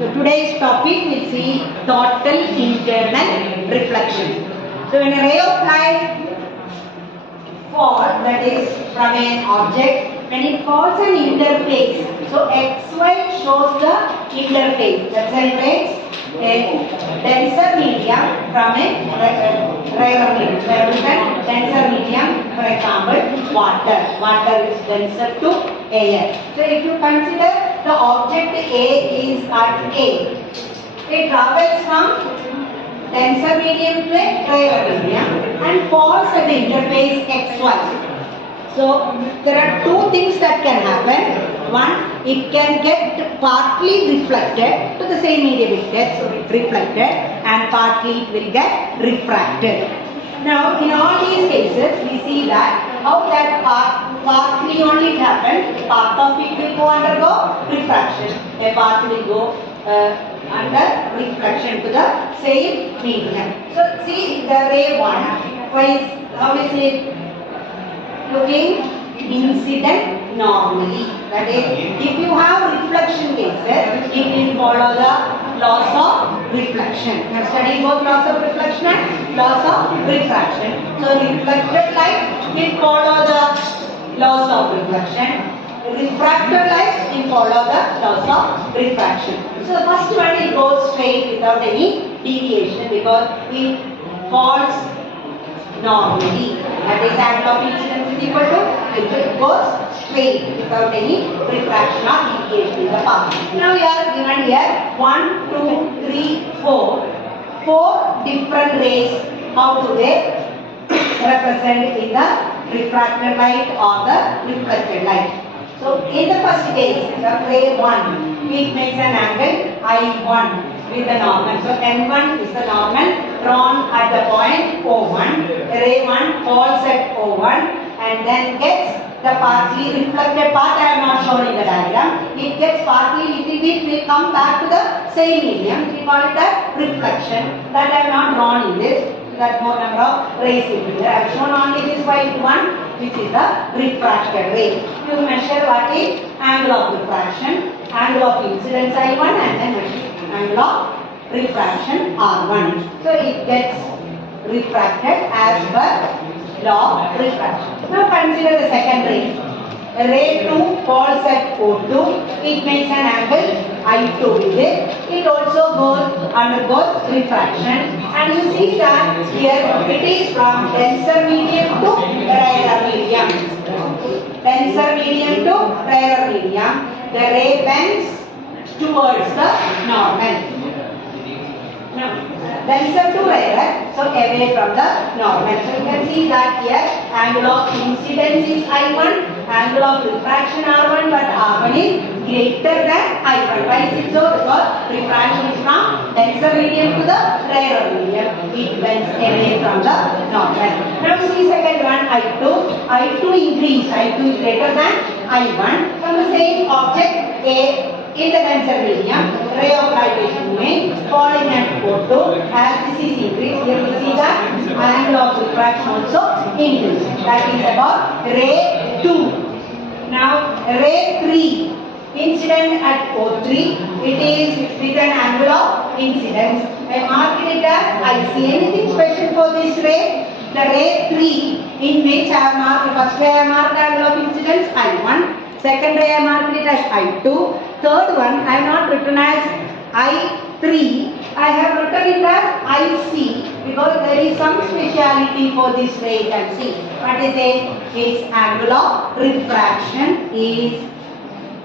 So today's topic we see total internal reflection. So when a ray of light falls, that is from an object, when it falls an interface, so XY shows the interface that celebrates a denser medium from a rarer medium. So denser medium, for example, water. Water is denser to air. So if you consider the object A is at A, it travels from denser medium to a rarer medium and falls at the interface XY. So there are two things that can happen. One, it can get partly reflected to the same medium, it gets reflected, and partly it will get refracted. Now in all these cases we see that how that partly only it happens, part of it will go undergo refraction, a part will go under reflection to the same medium. So see the ray 1, how is it looking? Incident normally. That is, if you have reflection cases, it will follow the laws of reflection. We have studied both laws of reflection and laws of refraction. So reflected light will follow the laws of reflection. Refracted light will follow the laws of refraction. So the first one it goes straight without any deviation because it falls normally. That is, angle of incidence is equal to, it goes straight without any refraction or deviation in the path. Now we are given here 1, 2, 3, 4. 4 different rays. How do they represent in the refracted light or the reflected light? So in the first case, the ray 1, it makes an angle I1 with the normal. So N1 is the normal drawn at the point O1. Ray 1 falls at O1 and then gets the partly reflected part. I have not shown in the diagram. It gets partly little bit will come back to the same medium. We call it a reflection. That I have not drawn in this. That more number of rays will be there. I have shown only this white one, which is the refracted ray. You measure what is angle of refraction, angle of incidence I1, and then measure angle of refraction R1. So it gets refracted as per law of refraction. Now consider the second ray. Ray 2 falls at O2. It makes an angle I2 with it. It also undergoes refraction. And you see that here it is from denser medium to rarer medium. Denser medium to rarer medium. The ray bends towards the normal. Now, denser to rarer, so away from the normal. So you can see that here angle of incidence is I1, angle of refraction R1, but R1 is greater than I1. Why is it so? Because refraction is from denser medium to the rarer medium. It bends away from the normal. Now see second one I2. I2 increase. I2 is greater than I1 from the same object A. In the denser medium, ray of light is moving, falling at O2. As this is increased, here we see that angle of refraction also increases. That is about ray 2. Now, ray 3, incident at O3, it is with an angle of incidence. I mark it as IC. Anything special for this ray? The ray 3, in which I have marked, first ray I have marked angle of incidence I1. Second ray I marked it as I2. Third one I have not written as I3. I have written it as IC because there is some speciality for this ray. You can see. What is it? Its angle of refraction is,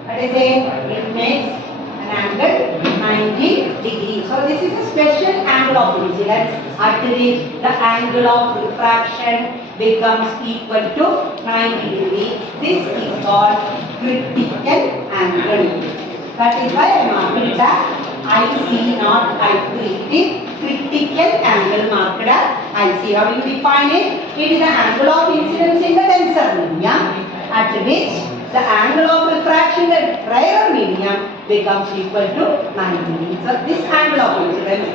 what is it? It makes an angle 90 degrees. So this is a special angle of incidence at which the angle of refraction becomes equal to 90 degrees. This is called critical angle. That is why I am marking that IC not I3. It is critical angle marked as IC. How do you define it? It is the angle of incidence in the denser medium at which the angle of refraction in the rarer medium becomes equal to 90 degrees. So this angle of incidence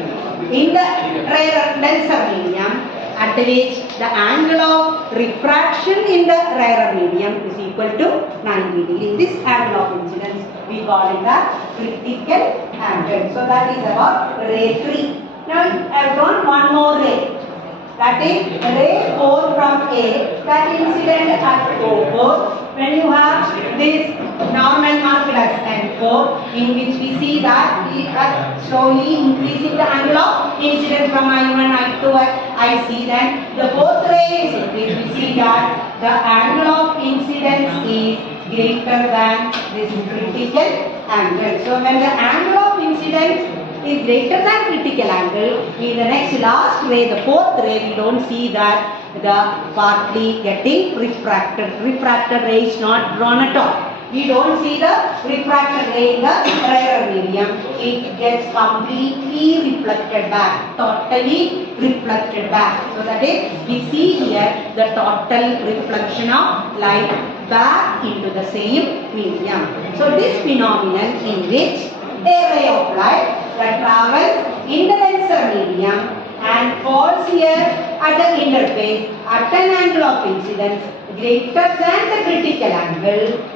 in the rarer denser medium at which the angle of refraction in the rarer medium is equal to 90 degree. This angle of incidence we call it the critical angle. So that is about ray 3. Now I have drawn one more ray. That is ray 4 from A, that incident at O4. When you have this normal marked as N4, in which we see that we are slowly increasing the angle of incidence from I1, I2, IC, then the fourth ray is increased. We see that the angle of incidence is greater than this critical angle. So when the angle of incidence is greater than critical angle, in the next last ray, the fourth ray, we don't see that the partly getting refracted. Refracted ray is not drawn at all. We don't see the refracted ray in the rarer medium. It gets completely reflected back, totally reflected back. So that is, we see here the total reflection of light back into the same medium. So this phenomenon in which a ray of light that travels in the denser medium and falls here at the interface at an angle of incidence greater than the critical angle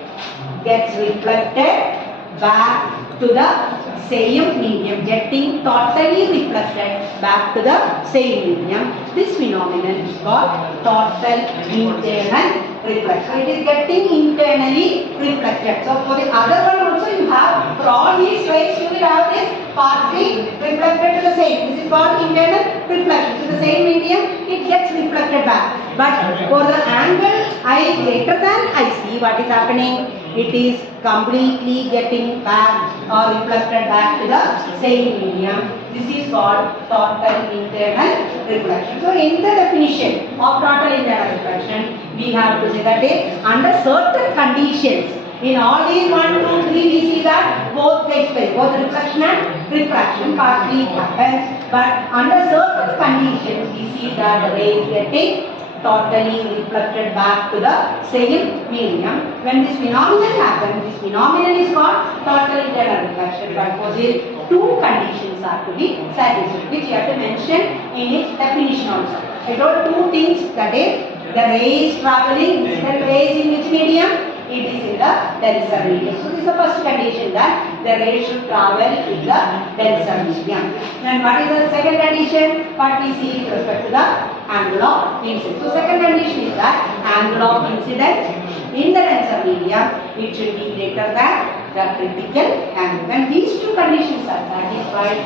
gets reflected back to the same medium, getting totally reflected back to the same medium. This phenomenon is called total internal reflection. It is getting internally reflected. So for the other one also you have, for all these rays you will have this partly reflected to the same. This is called internal reflection. To the same medium it gets reflected back. But for the angle I greater than IC, what is happening? It is completely getting back or reflected back to the same medium. This is called total internal reflection. So in the definition of total internal reflection, we have to say that under certain conditions, in all these 1, 2, 3, we see that both takes place, both reflection and refraction partly happens. But under certain conditions, we see that the ray is getting totally reflected back to the same medium. When this phenomenon happens, this phenomenon is called total internal reflection. But for this, two conditions are to be satisfied, which you have to mention in its definition also. I told two things, that is, the ray is traveling, the ray is in which medium? It is in the denser medium. So this is the first condition, that the ray should travel in the denser medium. Then what is the second condition? What we see with respect to the angle of incidence. So second condition is that angle of incidence in the denser medium, it should be greater than the critical angle. When these two conditions are satisfied,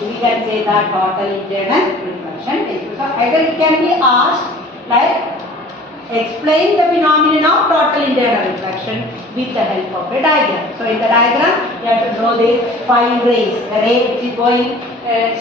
we can say that total internal reflection is. So either it can be asked like, explain the phenomenon of total internal reflection with the help of a diagram. So in the diagram, you have to draw the 5 rays. The ray which is going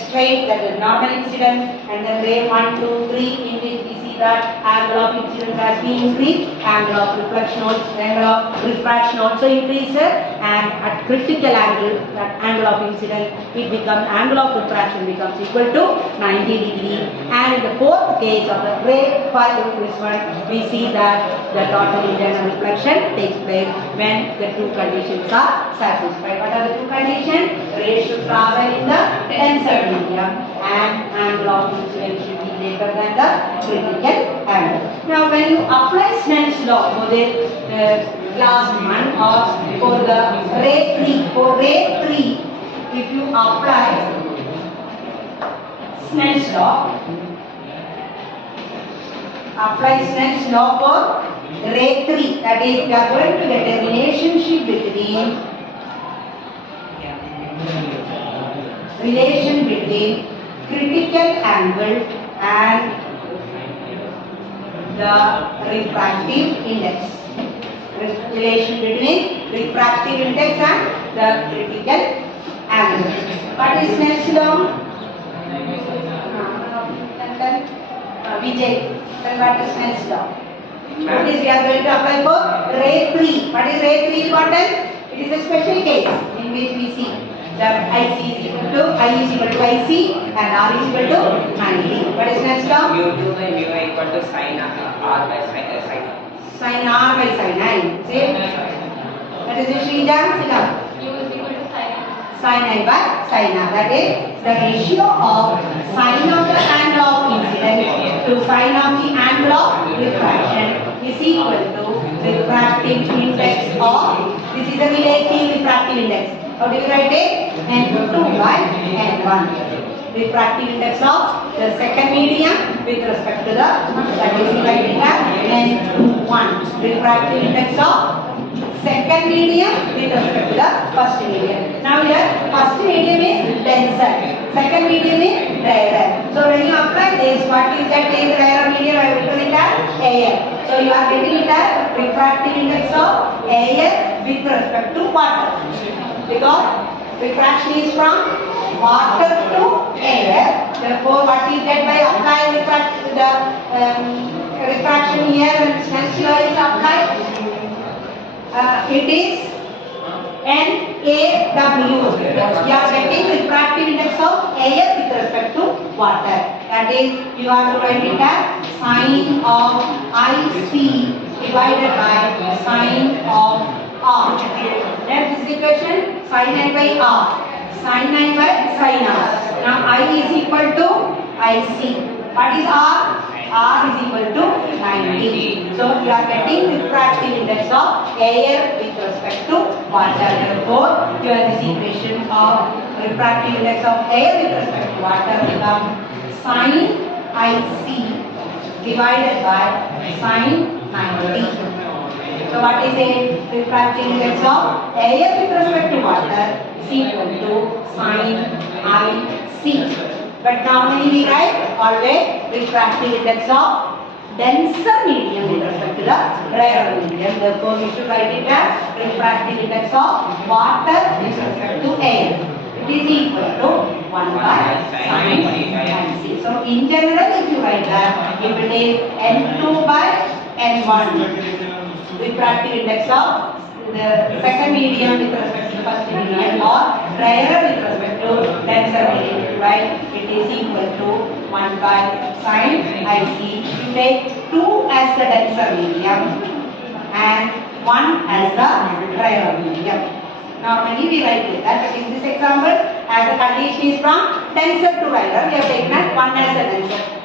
straight, that is normal incidence, and then ray 1, 2, 3, in which we see that angle of incidence has been increased, angle of reflection also, angle of refraction also increases, and at critical angle, that angle of incidence, it becomes, angle of refraction becomes equal to 90 degree. And in the fourth case of the ray 5, this one, we see that the total internal reflection takes place when the two conditions are satisfied. What are the two conditions? Ray should travel in the denser medium and angle of incidence should be greater than the critical angle. Now when you apply Snell's law for the class 1 or for the ray 3, for ray 3, if you apply Snell's law, for ray 3, that is, we are going to get a relationship between critical angle and the refractive index. Relation between refractive index and the critical angle. What is Snell's law? Vijay, then what is Snell's law? What is we are going to apply for ray 3. What is ray 3 important? It is a special case in which we see that I is equal to IC and R is equal to 90. What is Snell's law? Mu2 by mu equal to sin R by sin. Sin R by sin I. Same. That is the Srijam. U is equal to sin. sin I by sin R. That is the ratio of sin of the angle of incidence to sin of the angle of refraction is equal to refractive index of, this is the relative refractive index. How do you write it? N2 by N1. Refractive index of the second medium with respect to the, that is writing as N1. Refractive index of second medium with respect to the first medium. Now here first medium is denser, second medium is rarer. So when you apply this, what is that is rarer medium? I will written it as air. So you are getting it as refractive index of air with respect to water, because refraction is from water to air. Therefore, what is that by applying refraction here when Snell's law is applied? It is NaW. You are getting refractive index of air with respect to water. That is, you are to write it as sine of IC divided by sine of R. Next is equation sin I by R. Sin I by sin R. Now I is equal to IC. What is R? R is equal to 90. So you are getting refractive index of air with respect to water. Therefore, your this equation of refractive index of air with respect to water becomes sin IC divided by sin 90. So what is a refractive index of air with respect to water is equal to sin IC. But normally we write always refractive index of denser medium with respect to the rarer medium. Therefore, we should write it as refractive index of water with respect to air. It is equal to 1 by sin IC. So in general, if you write that, if it is N2 by N1, refractive index of the second medium with respect to the first medium, or rarer with respect to denser medium, right? It is equal to 1 by sin IC. You take 2 as the denser medium and 1 as the rarer medium. Normally we write like that, but in this example, as the condition is from denser to rarer, we have taken as 1 as the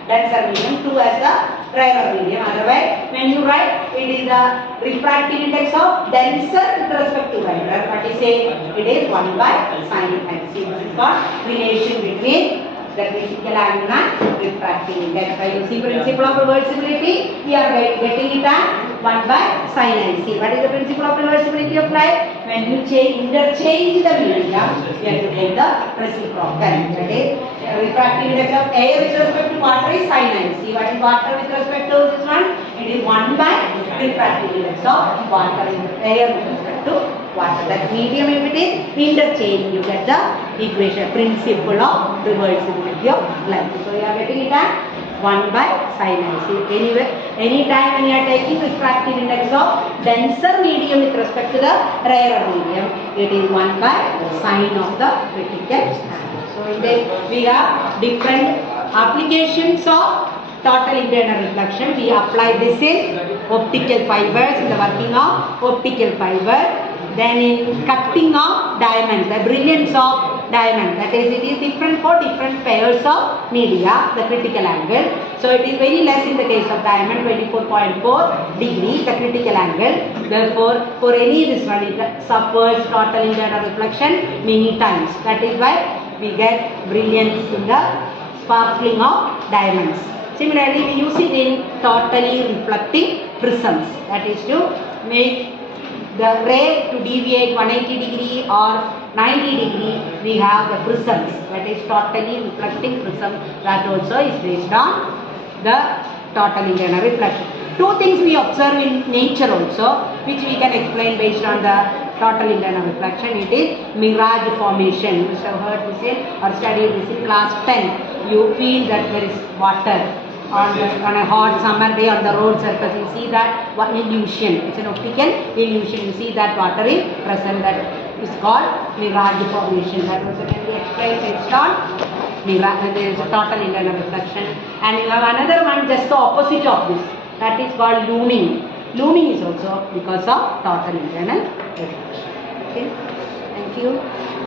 denser medium, 2 as the rarer medium. Otherwise, when you write, it is the refractive index of denser with respect to rarer. What is say? It is 1 by sin IC. This is called relation between the critical angle and refractive index. By using principle of reversibility, we are getting it as 1 by sin IC. What is the principle of reversibility of light? When you interchange the medium, you have to take the reciprocal. That is, refractive index of air with respect to water is sin IC. What is water with respect to this one? It is 1 by refractive index of water, air with respect to water. That medium, if it is interchange, you get the equation, principle of reversibility of light. So you are getting it at 1 by sin IC. Anyway, anytime when you are taking refractive index of denser medium with respect to the rarer medium, it is 1 by sin of the critical angle. So in this, we have different applications of total internal reflection. We apply this in optical fibers, in the working of optical fiber. Then in cutting of diamond, the brilliance of diamond, that is, it is different for different pairs of media, the critical angle. So it is very less in the case of diamond, 24.4 degrees, the critical angle. Therefore, for any this one, it suffers total internal reflection many times. That is why we get brilliance in the sparkling of diamonds. Similarly, we use it in totally reflecting prisms. That is to make the ray to deviate 180 degree or 90 degree, we have the prisms, that is totally reflecting prism, that also is based on the total internal reflection. Two things we observe in nature also, which we can explain based on the total internal reflection. It is mirage formation. You must have heard this in or studied this in class 10. You feel that there is water on a hot summer day on the road surface. You see that one illusion. It's an optical illusion. You see that water is present. That is called mirage formation. That also can be explained based on mirage. There is a total internal reflection. And you have another one just the opposite of this. That is called looming. Looming is also because of total internal reflection. Okay. Thank you.